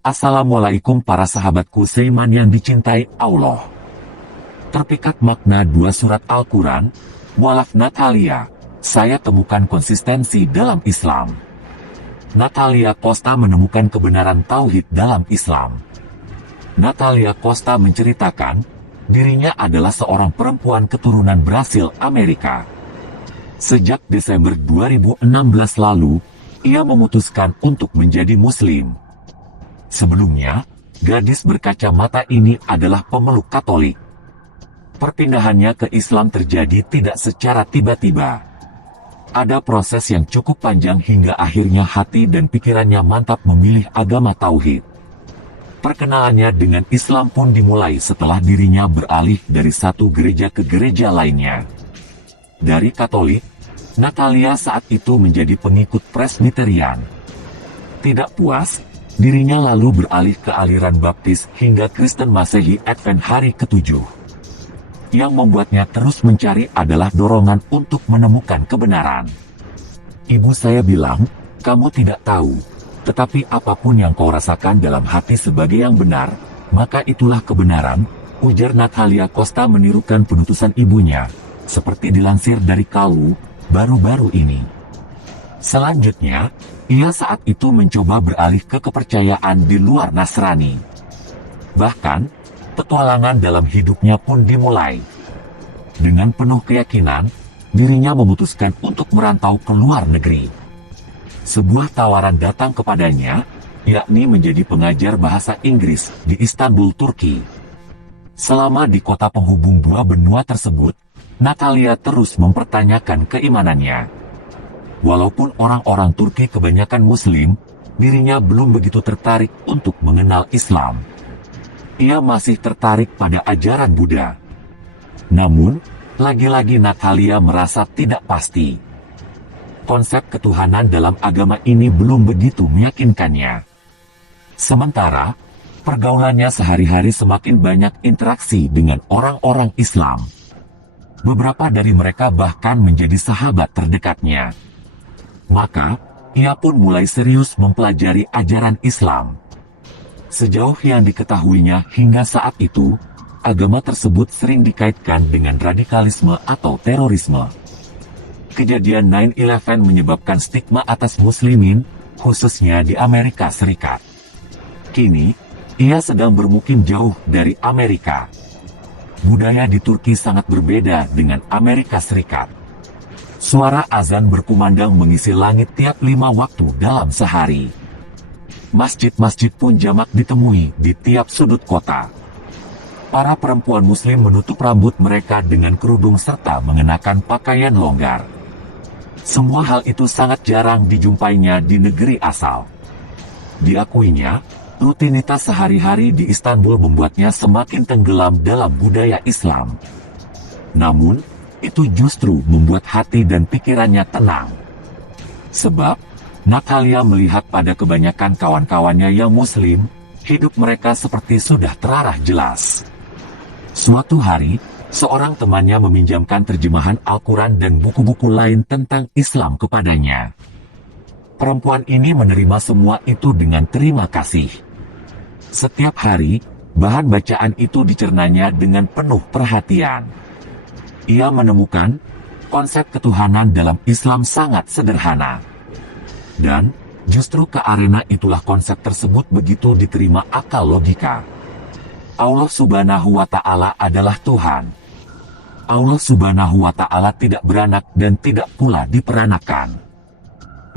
Assalamualaikum para sahabatku seiman yang dicintai Allah. Terpikat makna dua surat Al-Quran, mualaf Natalia, saya temukan konsistensi dalam Islam. Natalia Costa menemukan kebenaran tauhid dalam Islam. Natalia Costa menceritakan, dirinya adalah seorang perempuan keturunan Brasil, Amerika. Sejak Desember 2016 lalu, ia memutuskan untuk menjadi Muslim. Sebelumnya, gadis berkacamata ini adalah pemeluk Katolik. Perpindahannya ke Islam terjadi tidak secara tiba-tiba. Ada proses yang cukup panjang hingga akhirnya hati dan pikirannya mantap memilih agama tauhid. Perkenalannya dengan Islam pun dimulai setelah dirinya beralih dari satu gereja ke gereja lainnya. Dari Katolik, Natalia saat itu menjadi pengikut Presbyterian. Tidak puas, dirinya lalu beralih ke aliran Baptis hingga Kristen Masehi Advent hari ke-7. Yang membuatnya terus mencari adalah dorongan untuk menemukan kebenaran. Ibu saya bilang, kamu tidak tahu, tetapi apapun yang kau rasakan dalam hati sebagai yang benar, maka itulah kebenaran, ujar Natalia Costa menirukan penutusan ibunya, seperti dilansir dari Kalu, baru-baru ini. Selanjutnya, ia saat itu mencoba beralih ke kepercayaan di luar Nasrani. Bahkan, petualangan dalam hidupnya pun dimulai. Dengan penuh keyakinan, dirinya memutuskan untuk merantau ke luar negeri. Sebuah tawaran datang kepadanya, yakni menjadi pengajar bahasa Inggris di Istanbul, Turki. Selama di kota penghubung dua benua tersebut, Natalia terus mempertanyakan keimanannya. Walaupun orang-orang Turki kebanyakan Muslim, dirinya belum begitu tertarik untuk mengenal Islam. Ia masih tertarik pada ajaran Buddha. Namun, lagi-lagi Natalia merasa tidak pasti. Konsep ketuhanan dalam agama ini belum begitu meyakinkannya. Sementara, pergaulannya sehari-hari semakin banyak interaksi dengan orang-orang Islam. Beberapa dari mereka bahkan menjadi sahabat terdekatnya. Maka, ia pun mulai serius mempelajari ajaran Islam. Sejauh yang diketahuinya hingga saat itu, agama tersebut sering dikaitkan dengan radikalisme atau terorisme. Kejadian 9/11 menyebabkan stigma atas muslimin, khususnya di Amerika Serikat. Kini, ia sedang bermukim jauh dari Amerika. Budaya di Turki sangat berbeda dengan Amerika Serikat. Suara azan berkumandang mengisi langit tiap 5 waktu dalam sehari. Masjid-masjid pun jamak ditemui di tiap sudut kota. Para perempuan muslim menutup rambut mereka dengan kerudung serta mengenakan pakaian longgar. Semua hal itu sangat jarang dijumpainya di negeri asal. Diakuinya, rutinitas sehari-hari di Istanbul membuatnya semakin tenggelam dalam budaya Islam. Namun, itu justru membuat hati dan pikirannya tenang. Sebab, Natalia melihat pada kebanyakan kawan-kawannya yang muslim, hidup mereka seperti sudah terarah jelas. Suatu hari, seorang temannya meminjamkan terjemahan Al-Quran dan buku-buku lain tentang Islam kepadanya. Perempuan ini menerima semua itu dengan terima kasih. Setiap hari, bahan bacaan itu dicernanya dengan penuh perhatian. Ia menemukan, konsep ketuhanan dalam Islam sangat sederhana. Dan, justru ke arena itulah konsep tersebut begitu diterima akal logika. Allah Subhanahu wa Ta'ala adalah Tuhan. Allah Subhanahu wa Ta'ala tidak beranak dan tidak pula diperanakan.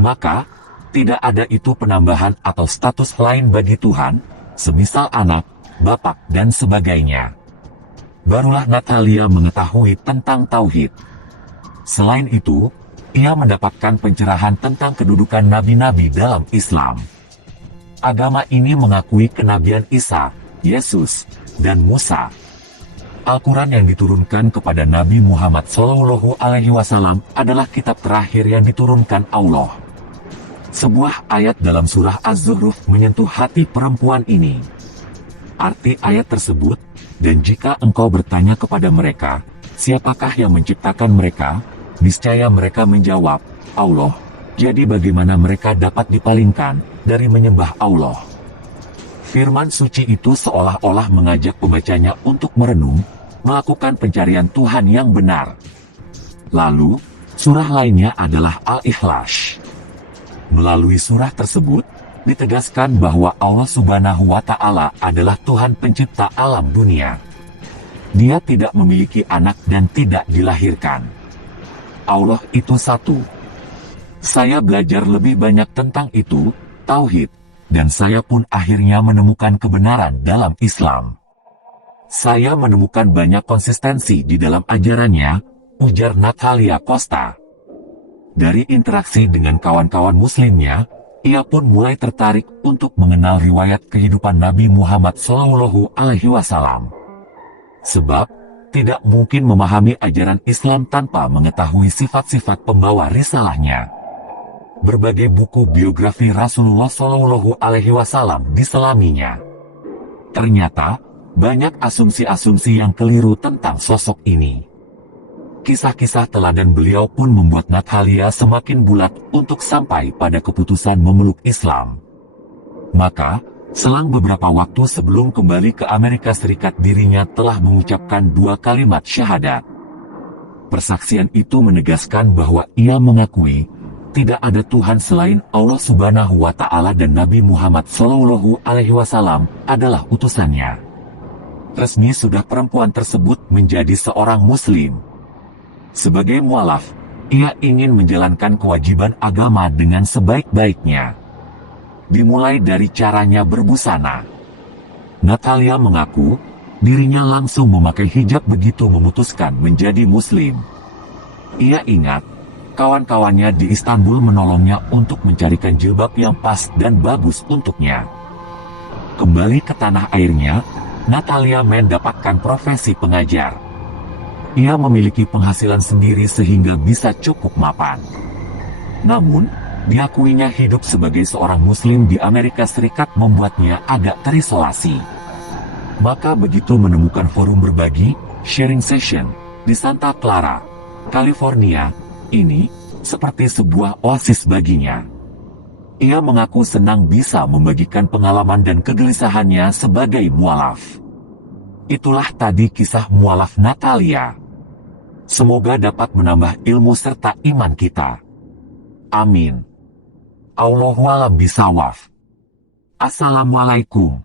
Maka, tidak ada itu penambahan atau status lain bagi Tuhan, semisal anak, bapak, dan sebagainya. Barulah Natalia mengetahui tentang tauhid. Selain itu, ia mendapatkan pencerahan tentang kedudukan nabi-nabi dalam Islam. Agama ini mengakui kenabian Isa, Yesus, dan Musa. Al-Quran yang diturunkan kepada Nabi Muhammad SAW adalah kitab terakhir yang diturunkan Allah. Sebuah ayat dalam surah Az-Zukhruf menyentuh hati perempuan ini. Arti ayat tersebut, dan jika engkau bertanya kepada mereka, siapakah yang menciptakan mereka? Niscaya mereka menjawab, Allah. Jadi bagaimana mereka dapat dipalingkan dari menyembah Allah? Firman suci itu seolah-olah mengajak pembacanya untuk merenung, melakukan pencarian Tuhan yang benar. Lalu, surah lainnya adalah Al-Ikhlas. Melalui surah tersebut, ditegaskan bahwa Allah Subhanahu wa Ta'ala adalah Tuhan pencipta alam dunia. Dia tidak memiliki anak dan tidak dilahirkan. Allah itu satu. Saya belajar lebih banyak tentang itu, tauhid, dan saya pun akhirnya menemukan kebenaran dalam Islam. Saya menemukan banyak konsistensi di dalam ajarannya, ujar Natalia Costa. Dari interaksi dengan kawan-kawan muslimnya, ia pun mulai tertarik untuk mengenal riwayat kehidupan Nabi Muhammad SAW. Sebab, tidak mungkin memahami ajaran Islam tanpa mengetahui sifat-sifat pembawa risalahnya. Berbagai buku biografi Rasulullah SAW diselaminya. Ternyata, banyak asumsi-asumsi yang keliru tentang sosok ini. Kisah-kisah teladan beliau pun membuat Natalia semakin bulat untuk sampai pada keputusan memeluk Islam. Maka, selang beberapa waktu sebelum kembali ke Amerika Serikat dirinya telah mengucapkan 2 kalimat syahadat. Persaksian itu menegaskan bahwa ia mengakui, tidak ada Tuhan selain Allah Subhanahu wa Ta'ala dan Nabi Muhammad SAW adalah utusannya. Resmi sudah perempuan tersebut menjadi seorang Muslim. Sebagai mualaf, ia ingin menjalankan kewajiban agama dengan sebaik-baiknya. Dimulai dari caranya berbusana. Natalia mengaku, dirinya langsung memakai hijab begitu memutuskan menjadi Muslim. Ia ingat, kawan-kawannya di Istanbul menolongnya untuk mencarikan jilbab yang pas dan bagus untuknya. Kembali ke tanah airnya, Natalia mendapatkan profesi pengajar. Ia memiliki penghasilan sendiri sehingga bisa cukup mapan. Namun, diakuinya hidup sebagai seorang Muslim di Amerika Serikat membuatnya agak terisolasi. Maka begitu menemukan forum berbagi, sharing session, di Santa Clara, California, ini seperti sebuah oasis baginya. Ia mengaku senang bisa membagikan pengalaman dan kegelisahannya sebagai mualaf. Itulah tadi kisah mualaf Natalia. Semoga dapat menambah ilmu serta iman kita. Amin. Allahu a'lam bishawab. Assalamualaikum.